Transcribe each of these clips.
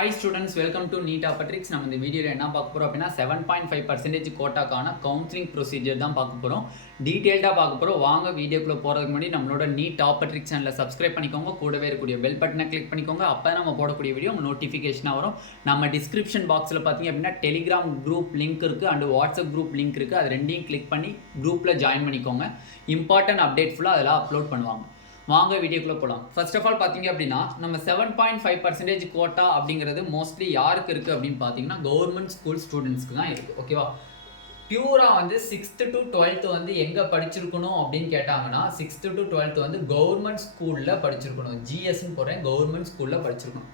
Hi students, welcome to Neet Matrix. நம்ம இந்த வீடியோல என்ன பார்க்க போறோம் அப்படினா 7.5% கோட்டாக்கான கவுன்சிலிங் ப்ரொசீஜர் தான் பார்க்க போறோம். டீடைலா பார்க்க போறோம். வாங்க வீடியோக்குள்ள போறதுக்கு முன்னாடி நம்மளோட Neet Matrix சேனலை சப்ஸ்கிரைப் பண்ணிக்கோங்க. கூடவே இருக்கக்கூடிய பெல் பட்டனை கிளிக் பண்ணிக்கோங்க. அப்பதான் நம்ம போடக்கூடிய வீடியோ உங்களுக்கு நோட்டிஃபிகேஷனா வரும். நம்ம டிஸ்கிரிப்ஷன் பாக்ஸ்ல பாத்தீங்க அப்படினா Telegram group link இருக்கு and WhatsApp group link இருக்கு. அது ரெண்டையும் கிளிக் பண்ணி குரூப்ல ஜாயின் பண்ணிக்கோங்க. இம்பார்ட்டன்ட் அப்டேட் ஃபுல்லா அதல அப்லோட் பண்ணுவாங்க. வாங்க வீடியோக்குள்ள போலாம். ஃபர்ஸ்ட் ஆஃப் ஆல் பாத்தீங்க அப்படினா நம்ம 7.5% கோட்டா அப்படிங்கிறது மோஸ்ட்லி யாருக்கு இருக்கு அப்படினு பாத்தீங்கன்னா கவர்மெண்ட் ஸ்கூல் ஸ்டூடண்ட்ஸ்க்கு தான் இருக்கு. ஓகேவா? பியூரா வந்து 6th to 12th வந்து எங்க படிச்சிருக்கணும் அப்படினு கேட்டாங்கன்னா 6th to 12th வந்து கவர்மெண்ட் ஸ்கூல்ல படிச்சிருக்கணும். GS ன்னு போறேன், கவர்மெண்ட் ஸ்கூல்ல படிச்சிருக்கணும்.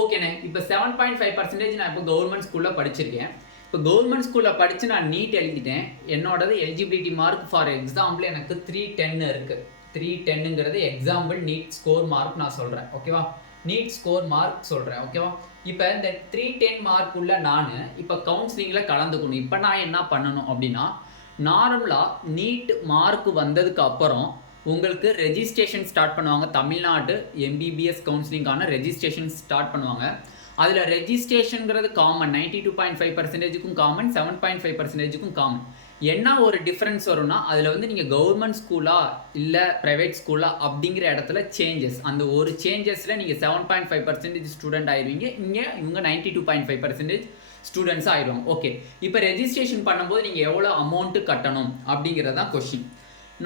ஓகேனே. இப்போ 7.5% நான் இப்போ கவர்மெண்ட் ஸ்கூல்ல படிச்சிருக்கேன். இப்போ கவர்மெண்ட் ஸ்கூல்ல படிச்சு நான் நீட் எழுதிட்டேன். என்னோடது எலிஜிபிலிட்டி மார்க் ஃபார் எக்ஸாம்பிள் எனக்கு 310 இருக்கு. 310ங்கிறது எக்ஸாம்பிள் நீட் ஸ்கோர் மார்க் நான் சொல்றேன். ஓகேவா? நீட் ஸ்கோர் மார்க் சொல்றேன். ஓகேவா? இப்போ இந்த 310 மார்க் உள்ள நான் இப்போ கவுன்சிலிங்ல கலந்துக்கணும். இப்போ நான் என்ன பண்ணணும் அப்படின்னா நார்மலா நீட் மார்க் வந்ததுக்கு அப்புறம் உங்களுக்கு ரெஜிஸ்ட்ரேஷன் ஸ்டார்ட் பண்ணுவாங்க. தமிழ்நாடு MBBS கவுன்சிலிங்கான ரெஜிஸ்ட்ரேஷன் ஸ்டார்ட் பண்ணுவாங்க. அதில் ரெஜிஸ்ட்ரேஷனுங்கிறது காமன் 92.5%க்கும் காமன் 7.5%க்கும் காமன். என்ன ஒரு டிஃப்ரென்ஸ் வரும்னா அதில் வந்து நீங்கள் கவர்மெண்ட் ஸ்கூலா இல்லை ப்ரைவேட் ஸ்கூலா அப்படிங்கிற இடத்துல சேஞ்சஸ், அந்த ஒரு சேஞ்சஸில் நீங்கள் 7.5% ஸ்டூடெண்ட் ஆயிடுவீங்க. இங்கே இவங்க 92.5% ஸ்டூடெண்ட்ஸாக ஆயிடுவாங்க. ஓகே, இப்போ ரெஜிஸ்ட்ரேஷன் பண்ணும்போது நீங்கள் எவ்வளோ அமௌண்ட்டு கட்டணும் அப்படிங்கிறதான் கொஷின்.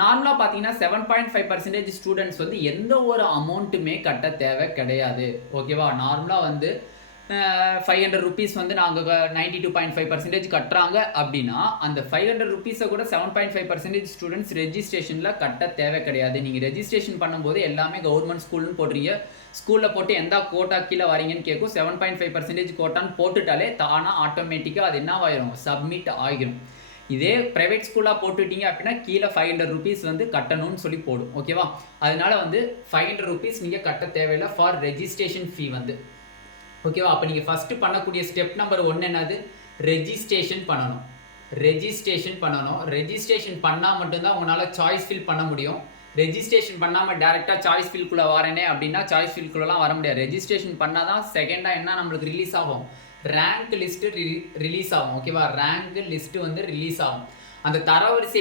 நார்மலாக பார்த்தீங்கன்னா 7.5% ஸ்டூடெண்ட்ஸ் வந்து எந்த ஒரு அமௌண்ட்டுமே கட்ட தேவை கிடையாது. ஓகேவா? நார்மலாக வந்து 500 rupees வந்து நாங்கள் 92.5% கட்டுறாங்க அப்படின்னா அந்த 500 rupees கூட 7.5% ஸ்டூடெண்ட்ஸ் ரெஜிஸ்ட்ரேஷனில் கட்ட தேவை கிடையாது. நீங்கள் ரெஜிஸ்ட்ரேஷன் பண்ணும்போது எல்லாமே கவர்மெண்ட் ஸ்கூல்னு போடுறீங்க. ஸ்கூலில் போட்டு எந்த கோட்டா கீழே வரீங்கன்னு கேட்கும். 7.5% கோட்டான்னு போட்டுட்டாலே தானாக ஆட்டோமேட்டிக்காக அது என்ன ஆயிரும், சப்மிட் ஆகிரும். இதே ப்ரைவேட் ஸ்கூலாக போட்டுட்டீங்க அப்படின்னா கீழே 500 rupees வந்து கட்டணும்னு சொல்லி போடும். ஓகேவா? அதனால வந்து 500 rupees நீங்கள் கட்ட தேவையில்லை ஃபார் ரெஜிஸ்ட்ரேஷன் ஃபீ வந்து. ஓகேவா? அப்போ நீங்கள் ஃபஸ்ட்டு பண்ணக்கூடிய ஸ்டெப் நம்பர் 1 என்னது, ரெஜிஸ்ட்ரேஷன் பண்ணணும். ரெஜிஸ்ட்ரேஷன் பண்ணால் மட்டும்தான் உங்களால் சாய்ஸ் ஃபில் பண்ண முடியும். ரெஜிஸ்ட்ரேஷன் பண்ணாமல் டேரெக்டாக சாய்ஸ் ஃபில்குள்ளே வரேனே அப்படின்னா சாய்ஸ் ஃபில்குள்ளலாம் வர முடியாது. ரெஜிஸ்ட்ரேஷன் பண்ணால் தான் செகண்டாக என்ன நம்மளுக்கு ரிலீஸ் ஆகும், ரேங்க் லிஸ்ட்டு ரிலீஸ் ஆகும். ஓகேவா? ரேங்க் லிஸ்ட்டு வந்து ரிலீஸ் ஆகும். அந்த தரவரிசை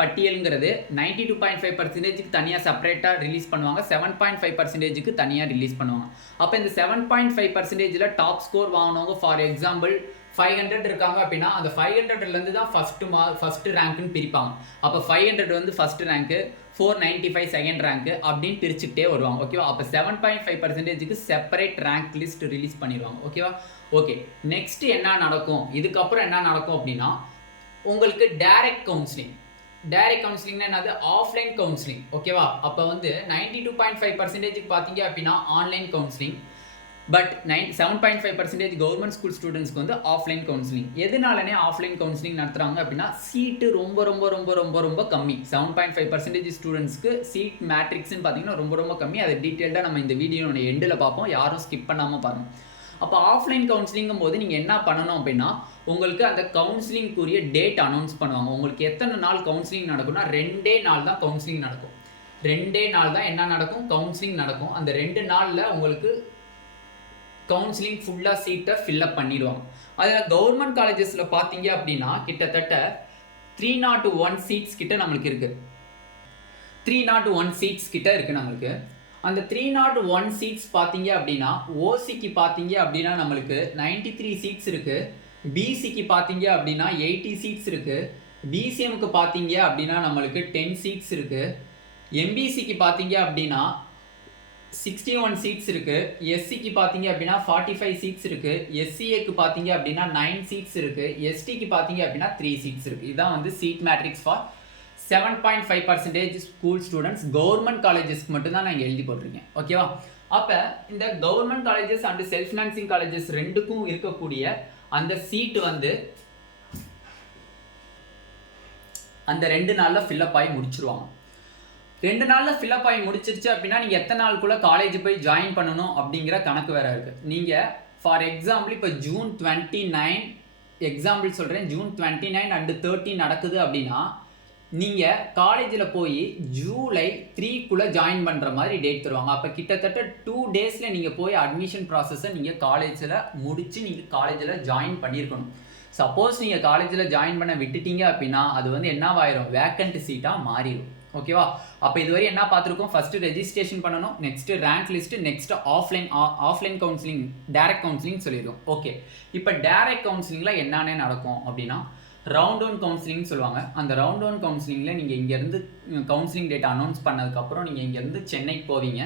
பட்டியலுங்கிறது 92.5%க்கு தனியாக செப்பரேட்டாக ரிலீஸ் பண்ணுவாங்க, 7.5%க்கு தனியாக ரிலீஸ் பண்ணுவாங்க. அப்போ இந்த 7.5%ல் டாப் ஸ்கோர் வாங்கினவங்க ஃபார் எக்ஸாம்பிள் 500 இருக்காங்க அப்படின்னா அந்த 500லேருந்து தான் ஃபஸ்ட்டு ரேங்க்குன்னு பிரிப்பாங்க. அப்போ 500 வந்து ஃபஸ்ட்டு ரேங்க்கு, 495 செகண்ட் ரேங்க்கு அப்படின்னு பிரிச்சுக்கிட்டே வருவாங்க. ஓகேவா? அப்போ 7.5%க்கு செப்பரேட் ரேங்க் லிஸ்ட் ரிலீஸ் பண்ணிடுவாங்க. ஓகேவா? ஓகே, நெக்ஸ்ட் என்ன நடக்கும், இதுக்கப்புறம் என்ன நடக்கும் அப்படின்னா உங்களுக்கு டைரக்ட் கவுன்சிலிங்னா என்னது, ஆஃப்லைன் கவுன்சிலிங். ஓகேவா? அப்போ வந்து 92.5% பார்த்தீங்க அப்படின்னா online counselling. But 7.5% government school ஸ்டூடெண்ட்ஸ்க்கு வந்து ஆஃப்லைன் கவுன்சிலிங். எதனாலனே ஆஃப்லைன் கவுன்சிலிங் நடத்துகிறாங்க அப்படின்னா சீட்டு ரொம்ப ரொம்ப ரொம்ப ரொம்ப ரொம்ப கம்மி. 7.5% ஸ்டூடெண்ட்ஸ்க்கு சீட் மேட்ரிக்ஸ்ன்னு பார்த்தீங்கன்னா ரொம்ப ரொம்ப கம்மி. அதை டீட்டெயில்டாக நம்ம இந்த வீடியோட எண்டில் பார்ப்போம். யாரும் ஸ்கிப் பண்ணாமல் பாருங்கள். அப்போ ஆஃப்லைன் கவுன்சிலிங்கும் போது நீங்கள் என்ன பண்ணணும் அப்படின்னா உங்களுக்கு அந்த கவுன்சிலிங்குரிய டேட் அனௌன்ஸ் பண்ணுவாங்க. உங்களுக்கு எத்தனை நாள் கவுன்சிலிங் நடக்கும்னா 2 நாள் தான் கவுன்சிலிங் நடக்கும். 2 நாள் தான் என்ன நடக்கும், கவுன்சிலிங் நடக்கும். அந்த 2 நாளில் உங்களுக்கு கவுன்சிலிங் ஃபுல்லாக சீட்டை ஃபில்அப் பண்ணிடுவாங்க. அதில் கவர்மெண்ட் காலேஜஸில் பார்த்தீங்க அப்படின்னா கிட்டத்தட்ட 301 சீட்ஸ் கிட்ட நம்மளுக்கு இருக்குது. 301 சீட்ஸ் கிட்ட இருக்குது நம்மளுக்கு. அந்த 301 சீட்ஸ் பார்த்தீங்க அப்படின்னா ஓசிக்கு பார்த்தீங்க அப்படின்னா நம்மளுக்கு 93 சீட்ஸ் இருக்குது. பிசிக்கு பார்த்தீங்க அப்படின்னா 80 சீட்ஸ் இருக்குது. பிசிஎம்க்கு பார்த்தீங்க அப்படின்னா நம்மளுக்கு 10 சீட்ஸ் இருக்குது. எம்பிசிக்கு பார்த்தீங்க அப்படின்னா 61 சீட்ஸ் இருக்குது. எஸ்சிக்கு பார்த்தீங்க அப்படின்னா 45 சீட்ஸ் இருக்குது. எஸ்சிஏக்கு பார்த்தீங்க அப்படின்னா 9 சீட்ஸ் இருக்குது. எஸ்டிக்கு பார்த்தீங்க அப்படின்னா 3 சீட்ஸ் இருக்குது. இதுதான் வந்து seat matrix for 7.5% school students. Government காலேஜஸ்க்கு மட்டும்தான் நான் எழுதி போட்டிருக்கேன். ஓகேவா? அப்போ இந்த government colleges and self financing colleges ரெண்டுக்கும் இருக்கக்கூடிய அந்த சீட்டு வந்து அந்த 2 நாளில் ஃபில்அப் ஆகி முடிச்சிருவாங்க. 2 நாளில் ஃபில்அப் ஆகி முடிச்சிருச்சு அப்படின்னா நீங்கள் எத்தனை நாளுக்குள்ளே காலேஜ் போய் ஜாயின் பண்ணணும் அப்படிங்கிற கணக்கு வேறு இருக்குது. நீங்கள் ஃபார் எக்ஸாம்பிள் இப்போ June 29 எக்ஸாம்பிள் சொல்கிறேன், June 29 and 30 நடக்குது அப்படின்னா நீங்கள் காலேஜில் போய் ஜூலை 3க்குள்ளே ஜாயின் பண்ணுற மாதிரி டேட் தருவாங்க. அப்போ கிட்டத்தட்ட 2 டேஸில் நீங்கள் போய் அட்மிஷன் ப்ராசஸை நீங்கள் காலேஜில் முடித்து நீங்கள் காலேஜில் ஜாயின் பண்ணியிருக்கணும். சப்போஸ் நீங்கள் காலேஜில் ஜாயின் பண்ண விட்டுட்டீங்க அப்படின்னா அது வந்து என்னவாயிரும், வேக்கண்ட் சீட்டாக மாறிடும். ஓகேவா? அப்போ இதுவரை என்ன பார்த்துருக்கோம், ஃபஸ்ட்டு ரெஜிஸ்ட்ரேஷன் பண்ணணும், next rank list, next offline counselling, direct counselling சொல்லிடுவோம். ஓகே, இப்போ டேரக்ட் கவுன்சிலிங்கில் என்னென்ன நடக்கும் அப்படின்னா ரவுண்ட் ஒன் கவுன்சிலிங் சொல்லுவாங்க. அந்த ரவுண்ட் ஒன் கவுன்சிலிங்கில் நீங்கள் இங்கேருந்து கவுன்சிலிங் டேட் அனௌன்ஸ் பண்ணதுக்கப்புறம் நீங்கள் இங்கேருந்து சென்னைக்கு போவீங்க.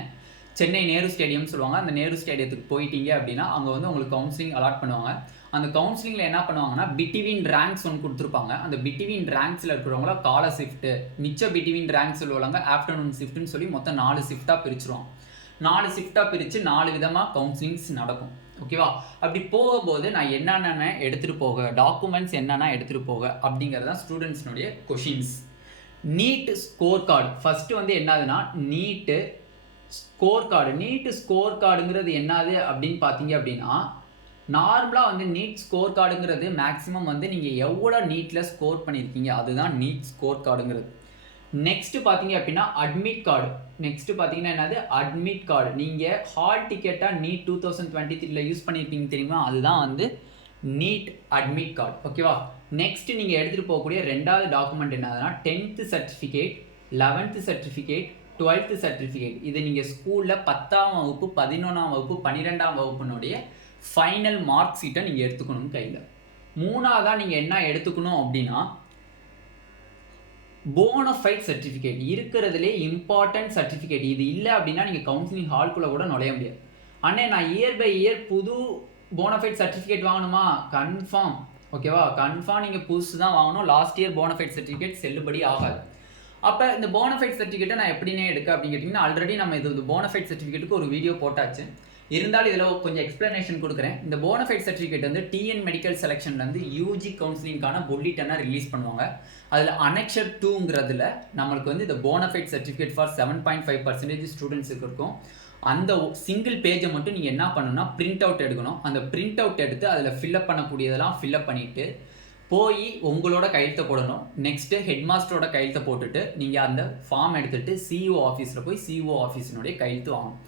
சென்னை நேரு ஸ்டேடியம் சொல்லுவாங்க. அந்த நேரு ஸ்டேடியத்துக்கு போயிட்டீங்க அப்படின்னா அங்கே வந்து உங்களுக்கு கவுன்சிலிங் அலாட் பண்ணுவாங்க. அந்த கவுன்சிலிங்கில் என்ன பண்ணுவாங்கன்னா பிட்வீன் ரேங்க்ஸ் ஒன்று கொடுத்துருப்பாங்க. அந்த பிட்வீன் ரேங்க்ஸில் இருக்கிறவங்கள காலை ஷிஃப்ட்டு, மிச்சம் பிட்வீன் ரேங்க்ஸ் சொல்லுவாங்க ஆஃப்டர்நூன் ஷிஃப்ட்டுன்னு சொல்லி மொத்தம் 4 ஷிஃப்ட்டாக பிரிச்சுருவோம். 4 ஷிஃப்ட்டாக பிரித்து 4 விதமாக கவுன்சிலிங்ஸ் நடக்கும். ஓகேவா? அப்படி போகும்போது நான் என்னென்ன எடுத்துகிட்டு போக, டாக்குமெண்ட்ஸ் என்னென்ன எடுத்துகிட்டு போக அப்படிங்கிறது தான் ஸ்டூடெண்ட்ஸ்னுடைய questions. NEET score card first வந்து என்னதுன்னா NEET score card. NEET score கார்டுங்கிறது என்னது அப்படின்னு பார்த்தீங்க அப்படின்னா நார்மலாக வந்து நீட் ஸ்கோர் கார்டுங்கிறது மேக்ஸிமம் வந்து நீங்கள் எவ்வளோ நீட்டில் ஸ்கோர் பண்ணியிருக்கீங்க அதுதான் நீட் ஸ்கோர் கார்டுங்கிறது. நெக்ஸ்ட்டு பார்த்தீங்க அப்படின்னா அட்மிட் கார்டு. நெக்ஸ்ட்டு பார்த்தீங்கன்னா என்னது அட்மிட் கார்டு. நீங்கள் ஹால் டிக்கெட்டாக நீட் 2023 யூஸ் பண்ணியிருக்கீங்க தெரியுமா, அதுதான் வந்து நீட் அட்மிட் கார்டு. ஓகேவா? நெக்ஸ்ட்டு நீங்கள் எடுத்துகிட்டு போகக்கூடிய ரெண்டாவது டாக்குமெண்ட் என்னதுன்னா 10th certificate, 11th certificate, 12th certificate. இது நீங்கள் ஸ்கூலில் 10ஆம் வகுப்பு, 11ஆம் வகுப்பு, 12ஆம் வகுப்பினுடைய ஃபைனல் மார்க் ஷீட்டை நீங்கள் எடுத்துக்கணும் கையில். மூணாவதாக நீங்கள் என்ன எடுத்துக்கணும் அப்படின்னா போனஃபைட் சர்டிஃபிகேட். இருக்கிறதுலே இம்பார்ட்டன்ட் சர்டிஃபிகேட். இது இல்லை அப்படின்னா நீங்கள் கவுன்சிலிங் ஹால்குள்ளே கூட நுழைய முடியாது. அண்ணே நான் இயர் பை இயர் புது போனஃபைட் சர்டிஃபிகேட் வாங்கணுமா? கன்ஃபார்ம். ஓகேவா? கன்ஃபார்ம் நீங்கள் புதுசு தான் வாங்கணும். லாஸ்ட் இயர் போனஃபைட் சர்டிஃபிகேட் செல்லுபடி ஆகாது. அப்போ இந்த போனஃபைட் சர்டிஃபிகேட்டை நான் எப்படின்னே எடுக்க அப்படின்னு கேட்டிங்கன்னா ஆல்ரெடி நம்ம இது போனஃபைட் சர்டிஃபிகேட்டுக்கு ஒரு வீடியோ போட்டாச்சு. இருந்தாலும் இதில் கொஞ்சம் எக்ஸ்ப்ளனேஷன் கொடுக்குறேன். இந்த போனஃபைட் சர்டிஃபிகேட் வந்து டிஎன் மெடிக்கல் செலெக்ஷன்லேருந்து யூஜி கவுன்சிலிங்கான புல்லெட்டினாக ரிலீஸ் பண்ணுவாங்க. அதில் அனெக்சர் 2ங்கிறதுல நம்மளுக்கு வந்து இந்த போனஃபைட் சர்டிஃபிகேட் ஃபார் 7.5% ஸ்டூடெண்ட்ஸுக்கு இருக்கும். அந்த சிங்கிள் பேஜை மட்டும் நீங்கள் என்ன பண்ணணும்னா பிரிண்ட் அவுட் எடுக்கணும். அந்த பிரிண்ட் அவுட் எடுத்து அதில் ஃபில்அப் பண்ணக்கூடியதெல்லாம் ஃபில்அப் பண்ணிவிட்டு போய் உங்களோட கையெழுத்தை போடணும். நெக்ஸ்ட்டு ஹெட் மாஸ்டரோட கையெழுத்தை போட்டுட்டு நீங்கள் அந்த ஃபார்ம் எடுத்துகிட்டு சிஇஓ ஆஃபீஸில் போய் சிஇஓ ஆஃபீஸினுடைய கையெழுத்து வாங்கணும்.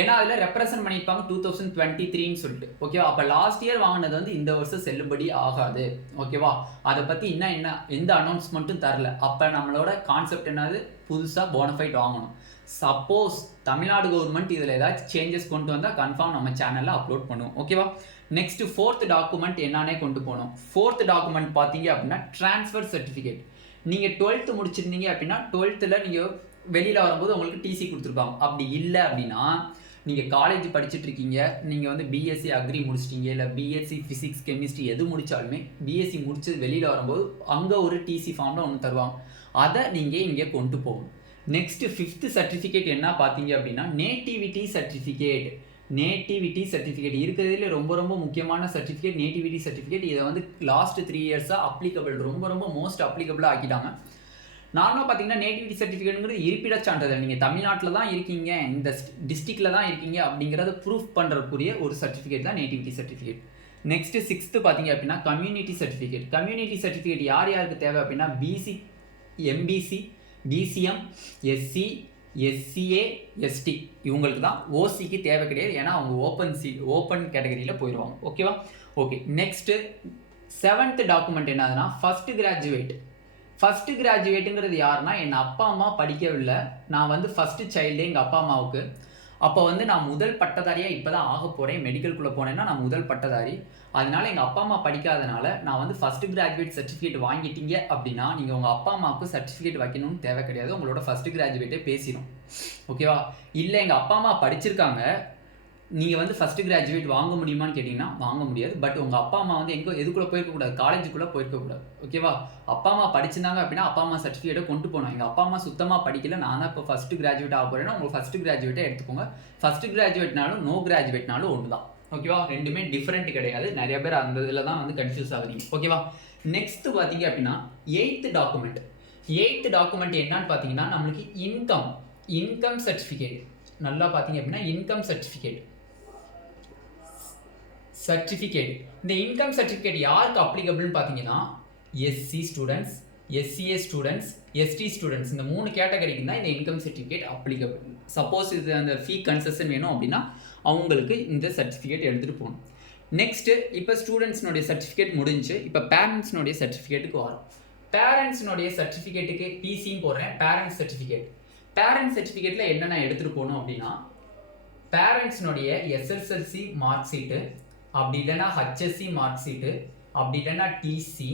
ஏன்னா அதில் ரெப்ரசன்ட் பண்ணியிருப்பாங்க 2023ன்னு சொல்லிட்டு. ஓகேவா? அப்போ லாஸ்ட் இயர் வாங்கினது வந்து இந்த வருஷம் செல்லுபடி ஆகாது. ஓகேவா? அதை பற்றி என்ன எந்த அனௌன்ஸ்மெண்ட்டும் தரல. அப்போ நம்மளோட கான்செப்ட் என்னது, புதுசாக போனஃபைட் வாங்கணும். சப்போஸ் தமிழ்நாடு கவர்மெண்ட் இதில் ஏதாச்சும் சேஞ்சஸ் கொண்டு வந்தால் கன்ஃபார்ம் நம்ம சேனலில் அப்லோட் பண்ணுவோம். ஓகேவா? நெக்ஸ்ட் 4th டாக்குமெண்ட் என்னன்னே கொண்டு போகணும். 4th டாக்குமெண்ட் பார்த்தீங்க அப்படின்னா ட்ரான்ஸ்ஃபர் சர்டிஃபிகேட். நீங்கள் 12th முடிச்சிருந்தீங்க அப்படின்னா 12th நீங்கள் வெளியில் வரும்போது உங்களுக்கு டிசி கொடுத்துருப்பாங்க. அப்படி இல்லை அப்படின்னா நீங்கள் காலேஜ் படிச்சுட்டு இருக்கீங்க, நீங்கள் வந்து பிஎஸ்சி அக்ரி முடிச்சிட்டீங்க, இல்லை பிஎஸ்சி ஃபிசிக்ஸ் கெமிஸ்ட்ரி எது முடித்தாலுமே பிஎஸ்சி முடிச்சு வெளியில் வரும்போது அங்கே ஒரு டிசி ஃபார்மில் ஒன்று தருவாங்க. அதை நீங்கள் இங்கே கொண்டு போகணும். நெக்ஸ்ட்டு 5th சர்டிஃபிகேட் என்ன பார்த்தீங்க அப்படின்னா நேட்டிவிட்டி சர்டிஃபிகேட். நேட்டிவிட்டி சர்டிஃபிகேட் இருக்கிறதுல ரொம்ப ரொம்ப முக்கியமான சர்டிஃபிகேட் நேட்டிவிட்டி சர்டிஃபிகேட். இதை வந்து லாஸ்ட் 3 இயர்ஸாக அப்ளிகபிள், ரொம்ப ரொம்ப மோஸ்ட் அப்ளிகபிளாக ஆக்கிட்டாங்க. நார்மலாக பார்த்தீங்கன்னா நேட்டிவிட்டி சர்டிஃபிகேட்டுங்கிறது இருப்பிட சான்றிதழ். நீங்கள் தமிழ்நாட்டில் தான் இருக்கீங்க, இந்த டிஸ்ட்ரிக்டில் தான் இருக்கீங்க அப்படிங்கிறத ப்ரூஃப் பண்ணுறக்கூடிய ஒரு சர்டிஃபிகேட் தான் நேட்டிவிட்டி சர்டிஃபிகேட். நெக்ஸ்ட்டு 6th பார்த்தீங்க அப்படின்னா கம்யூனிட்டி சர்டிஃபிகேட். கம்யூனிட்டி சர்டிஃபிகேட் யார் யாருக்கு தேவை அப்படின்னா BC, MBC, BCM, SC, SCA, ST இவங்களுக்கு தான். ஓசிக்கு தேவை கிடையாது, ஏன்னா அவங்க ஓப்பன் கேட்டகரியில் போயிடுவாங்க. ஓகேவா? ஓகே. நெக்ஸ்ட்டு 7th டாக்குமெண்ட் என்னதுன்னா ஃபஸ்ட்டு கிராஜுவேட். ஃபஸ்ட்டு கிராஜுவேட்டுங்கிறது யாருன்னா என் அப்பா அம்மா படிக்கவில்லை, நான் வந்து ஃபஸ்ட்டு சைல்டு எங்கள் அப்பா அம்மாவுக்கு. அப்போ வந்து நான் முதல் பட்டதாரியாக இப்போ தான் ஆக போகிறேன். மெடிக்கலுக்குள்ளே போனேன்னா நான் முதல் பட்டதாரி. அதனால எங்கள் அப்பா அம்மா படிக்காதனால நான் வந்து ஃபஸ்ட்டு கிராஜுவேட் சர்டிஃபிகேட் வாங்கிட்டீங்க அப்படின்னா நீங்கள் உங்கள் அப்பா அம்மாவுக்கு சர்டிஃபிகேட் வைக்கணும்னு தேவை கிடையாது, உங்களோட ஃபஸ்ட்டு கிராஜுவேட்டே பேசிடும். ஓகேவா? இல்லை எங்கள் அப்பா அம்மா படிச்சிருக்காங்க, நீங்கள் வந்து ஃபஸ்ட்டு கிராஜுவேட் வாங்க முடியுமான்னு கேட்டிங்கன்னா வாங்க முடியாது. பட் உங்கள் அப்பா அம்மா வந்து எதுக்குள்ளே போயிருக்கக்கூடாது, காலேஜுக்குள்ளே போயிருக்கக்கூடாது. ஓகேவா? அப்பா அம்மா படிச்சிருந்தாங்க அப்படின்னா அப்பா அம்மா சர்டிஃபிகேட்டை கொண்டு போகணும். எங்கள் அப்பா அம்மா சுத்தமாக படிக்கல, நான் தான் இப்போ ஃபஸ்ட்டு கிராஜுவேட் ஆக போகிறேன்னா உங்களுக்கு ஃபஸ்ட்டு கிராஜுவேட்டை எடுத்துக்கோங்க. ஃபஸ்ட்டு கிராஜுவேட்னாலும் நோ கிராஜுவேட்னாலும் ஒன்று தான். ஓகேவா? ரெண்டுமே டிஃப்ரெண்ட் கிடையாது. நிறைய பேர் அந்த இதில் தான் வந்து கன்ஃபியூஸ் ஆகுறீங்க. ஓகேவா? நெக்ஸ்ட்டு பார்த்தீங்க அப்படின்னா 8th டாக்குமெண்ட். 8th டாக்குமெண்ட் என்னன்னு பார்த்தீங்கன்னா நம்மளுக்கு இன்கம் சர்டிஃபிகேட். நல்லா பார்த்தீங்க அப்படின்னா இன்கம் சர்டிஃபிகேட். இந்த இன்கம் சர்டிஃபிகேட் யாருக்கு அப்ளிகபிள்னு பார்த்தீங்கன்னா SC students, SCA students, ST students இந்த 3 கேட்டகரிக்கு தான் இந்த இன்கம் சர்டிஃபிகேட் அப்ளிகபிள். சப்போஸ் இது அந்த ஃபீ கன்செஷன் வேணும் அப்படின்னா அவங்களுக்கு இந்த சர்டிஃபிகேட் எடுத்துகிட்டு போகணும். நெக்ஸ்ட்டு இப்போ ஸ்டூடெண்ட்ஸ்னுடைய சர்டிஃபிகேட் முடிஞ்சு இப்போ பேரண்ட்ஸ்னுடைய சர்டிஃபிகேட்டுக்கு வரும். பேரண்ட்ஸ்னுடைய சர்டிஃபிகேட்டுக்கு பிசியும் போடுறேன். பேரண்ட்ஸ் சர்டிஃபிகேட், பேரண்ட்ஸ் சர்டிஃபிகேட்டில் என்னென்ன எடுத்துகிட்டு போகணும் அப்படின்னா பேரண்ட்ஸ்னுடைய SSLC மார்க் ஷீட்டு, அப்படி இல்லைன்னா HSC மார்க் ஷீட்டு, அப்படி இல்லைன்னா டிசி,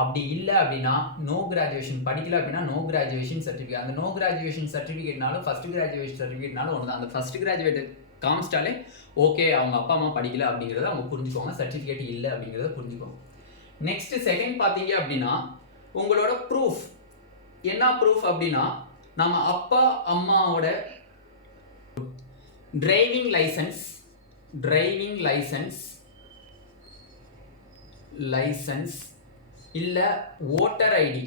அப்படி இல்லை அப்படின்னா நோ கிராஜுவேஷன் படிக்கல அப்படின்னா நோ கிராஜுவேஷன் சர்டிஃபிகேட். அந்த நோ கிராஜுவேஷன் சர்டிஃபிகேட்னாலும் ஃபஸ்ட் கிராஜுவேஷன் சர்டிஃபிகேட்னாலும் ஒன்று தான். அந்த ஃபஸ்ட் கிராஜுவேட் காமிச்சிட்டாலே ஓகே அவங்க அப்பா அம்மா படிக்கல அப்படிங்கிறத அவங்க புரிஞ்சுக்கோங்க, சர்டிஃபிகேட் இல்லை அப்படிங்கிறத புரிஞ்சுக்கோங்க. நெக்ஸ்ட் செகண்ட் பார்த்தீங்க அப்படின்னா உங்களோட ப்ரூஃப். என்ன ப்ரூஃப் அப்படின்னா நம்ம அப்பா அம்மாவோட டிரைவிங் லைசன்ஸ் இல்லை ஓட்டர் ஐடி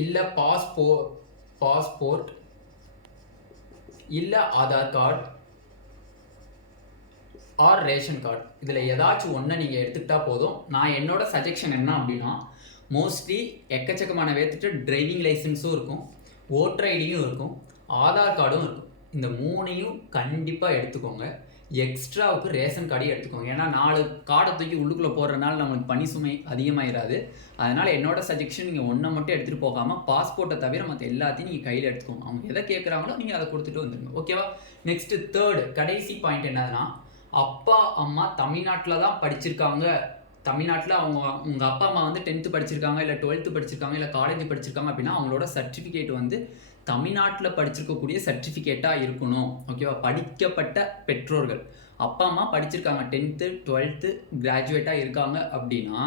இல்லை பாஸ்போர்ட் இல்லை Aadhaar card or ration card, இதில் ஏதாச்சும் ஒன்றை நீங்கள் எடுத்துக்கிட்டா போதும். நான் என்னோட சஜெக்ஷன் என்ன அப்படின்னா மோஸ்ட்லி எக்கச்சக்கமான பேர்த்துட்டு டிரைவிங் லைசன்ஸும் இருக்கும், ஓட்டர் ஐடியும் இருக்கும், ஆதார் கார்டும் இருக்கும். இந்த 3ஐயும் கண்டிப்பாக எடுத்துக்கோங்க. எக்ஸ்ட்ராவுக்கு ரேஷன் கார்டையும் எடுத்துக்கோங்க. ஏன்னா 4 கார்டை தூக்கி உள்ளுக்குள்ளே போடுறதுனால நம்மளுக்கு பணி சுமை அதிகமாகிடாது. அதனால் என்னோட சஜெக்ஷன் நீங்கள் ஒன்றை மட்டும் எடுத்துகிட்டு போகாமல் பாஸ்போர்ட்டை தவிர மற்ற எல்லாத்தையும் நீங்கள் கையில் எடுத்துக்கோங்க. அவங்க எதை கேட்குறாங்களோ நீங்கள் அதை கொடுத்துட்டு வந்துடுங்க. ஓகேவா? நெக்ஸ்ட்டு தேர்டு கடைசி பாயிண்ட் என்னதுன்னா அப்பா அம்மா தமிழ்நாட்டில் தான் படிச்சிருக்காங்க, தமிழ்நாட்டில் உங்கள் அப்பா அம்மா வந்து 10th படிச்சிருக்காங்க இல்லை 12th படிச்சிருக்காங்க இல்லை காலேஜ் படிச்சிருக்காங்க அப்படின்னா அவங்களோட சர்டிஃபிகேட் வந்து தமிழ்நாட்டில் படிச்சிருக்கக்கூடிய சர்டிஃபிகேட்டாக இருக்கணும். ஓகேவா? படிக்கப்பட்ட பெற்றோர்கள் அப்பா அம்மா படிச்சிருக்காங்க, 10th 12th கிராஜுவேட்டாக இருக்காங்க அப்படின்னா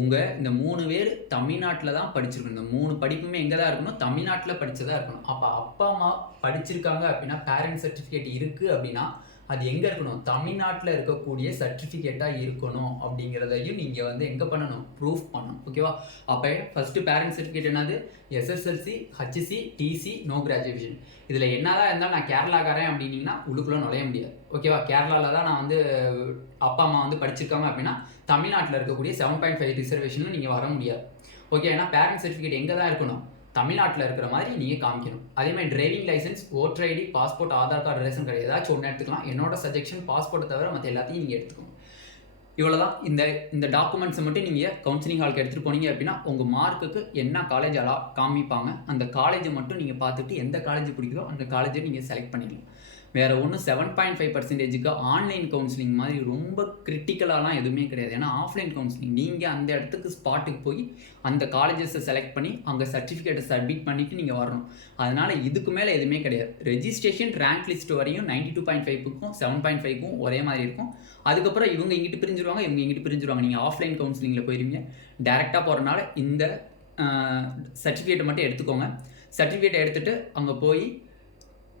உங்கள் இந்த 3 பேர் தமிழ்நாட்டில் தான் படிச்சிருக்கணும். இந்த 3 படிப்புமே எங்கே தான் இருக்கணும்? தமிழ்நாட்டில் படித்ததாக இருக்கணும். அப்போ அப்பா அம்மா படிச்சிருக்காங்க அப்படின்னா பேரண்ட் சர்டிஃபிகேட் இருக்குது அப்படின்னா அது எங்கே இருக்கணும்? தமிழ்நாட்டில் இருக்கக்கூடிய சர்டிஃபிகேட்டாக இருக்கணும் அப்படிங்கிறதையும் நீங்கள் வந்து எங்கே பண்ணணும்? ப்ரூஃப் பண்ணணும். ஓகேவா? அப்போ ஃபஸ்ட்டு பேரண்ட் சர்டிஃபிகேட் என்னது? SSLC, HC, TC, no graduation. இதில் என்னதான் இருந்தாலும் நான் கேரளாக்காரன் அப்படின்னீங்கன்னா உள்ளுக்குள்ளே நுழைய முடியாது. ஓகேவா? கேரளாவில் தான் நான் வந்து அப்பா அம்மா வந்து படிச்சிருக்காங்க அப்படின்னா தமிழ்நாட்டில் இருக்கக்கூடிய 7.5 ரிசர்வேஷனில் நீங்கள் வர முடியாது. ஓகே? ஏன்னா பேரண்ட் சர்டிஃபிகேட் எங்கே தான் இருக்கணும்? தமிழ்நாட்டில் இருக்கிற மாதிரி நீங்கள் காமிக்கணும். அதே மாதிரி driving licence, voter ID, passport, Aadhaar card, ration card ஏதாச்சும் ஒன்று எடுத்துக்கலாம். என்னோட சஜெக்ஷன் பாஸ்போர்ட்டை தவிர மற்ற எல்லாத்தையும் நீங்கள் எடுத்துக்கோங்க. இவ்வளோதான். இந்த டாக்குமெண்ட்ஸை மட்டும் நீங்கள் கவுன்சிலிங் ஹாலுக்கு எடுத்துகிட்டு போனீங்க அப்படின்னா உங்கள் மார்க்குக்கு என்ன காலேஜ் காமிப்பாங்க அந்த காலேஜை மட்டும் நீங்கள் பார்த்துட்டு எந்த காலேஜ் பிடிக்குதோ அந்த காலேஜை நீங்கள் செலக்ட் பண்ணிடலாம். வேறு ஒன்றும் 7.5% ஆன்லைன் கவுன்சிலிங் மாதிரி ரொம்ப கிரிட்டிக்கலாலாம் எதுவுமே கிடையாது. ஏன்னா ஆஃப்லைன் கவுன்சிலிங் நீங்கள் அந்த இடத்துக்கு ஸ்பாட்டுக்கு போய் அந்த காலேஜஸை செலக்ட் பண்ணி அங்கே சர்டிஃபிகேட்டை சப்மிட் பண்ணிவிட்டு நீங்கள் வரணும். அதனால் இதுக்கு மேலே எதுவுமே கிடையாது. ரெஜிஸ்ட்ரேஷன் ரேங்க் லிஸ்ட் வரையும் 92.5க்கும் 7.5க்கும் ஒரே மாதிரி இருக்கும். அதுக்கப்புறம் இவங்க இங்கிட்டு பிரிஞ்சிருவாங்க, இவங்க இங்கிட்டு பிரிஞ்சிருவாங்க. நீங்கள் ஆஃப்லைன் கவுன்சிலிங்கில் போயிருவீங்க. டேரெக்டாக போகிறனால இந்த சர்டிஃபிகேட்டை மட்டும் எடுத்துக்கோங்க. சர்டிஃபிகேட்டை எடுத்துகிட்டு அங்கே போய்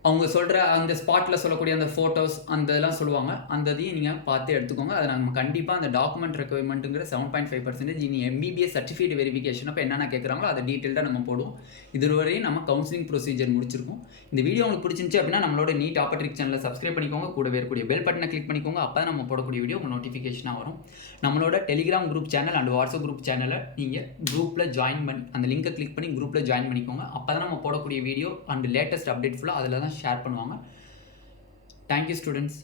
அவங்க சொல்கிற அந்த ஸ்பாட்டில் சொல்லக்கூடிய அந்த ஃபோட்டோஸ் அந்த இதெல்லாம் சொல்லுவாங்க, அந்த இதையும் நீங்கள் பார்த்து எடுத்துக்கோங்க. அதை நம்ம கண்டிப்பாக அந்த டாக்குமெண்ட் ரெக்குவயர்மெண்ட்டுங்கிற 7.5% இனி MBBS சர்டிஃபிகேட் வெரிஃபிகேஷன் அப்போ என்னென்ன கேட்குறாங்களோ அதை டீட்டெயில்டாக நம்ம போடுவோம். இதுவரையும் நம்ம கவுன்சிலிங் ப்ரொசீஜர் முடிச்சிருக்கோம். இந்த வீடியோ உங்களுக்கு பிடிச்சிருந்துச்சு அப்படின்னா நம்மளோட நீட் ஆப்பர்ட்ரிக் சேனலை சப்ஸ்கிரைப் பண்ணிக்கோங்க, கூட இருக்கக்கூடிய பெல் பட்டனை கிளிக் பண்ணிக்கோங்க. அப்போ தான் நம்ம போடக்கூடிய வீடியோ உங்கள் நோட்டிஃபிகேஷனாக வரும். நம்மளோட Telegram group channel and WhatsApp group சேனலை நீங்கள் குரூப்பில் ஜாயின் பண்ணி அந்த லிங்கை கிளிக் பண்ணி குரூப்பில் ஜாயின் பண்ணிக்கோங்க. அப்போ தான் நம்ம போடக்கூடிய வீடியோ அண்ட் லேட்டஸ்ட் அப்டேட் ஃபுல்லாக அதில் தான் ஷேர் பண்ணுவாங்க. Thank you students.